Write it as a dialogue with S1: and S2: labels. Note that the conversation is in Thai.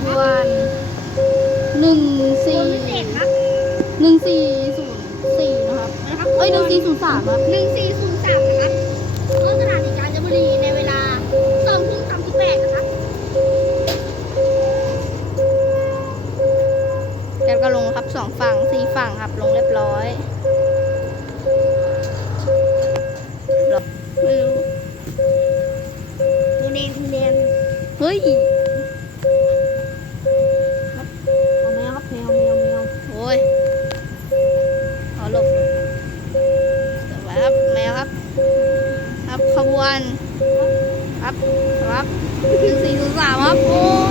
S1: บวนหนึ่ง
S2: ขบ
S1: สี่
S2: วนพิเศษครับ
S1: หนึ่งสี่ศูนย์สี่นะครับ
S2: นะครับ
S1: เอ้ยหนึ่งสี่ศูนย์สามครับ
S2: หนึ่งสี่ศูนย์สามนะครับเข้าสถานีกาญจนบุรีในเวลาสองทุ่มสามสิบแปดนะครับ
S1: แกก็ลงครับสองฝั่งสี่ฝั่งครับลงเรียบร้อยไม่รู้
S2: ดูเนนดูเนน
S1: เฮ้ย
S2: ครับแมว
S1: ครับ ครับขบวน ครับ ครับหนึ่งสี่ศูนย์สามครับโอ้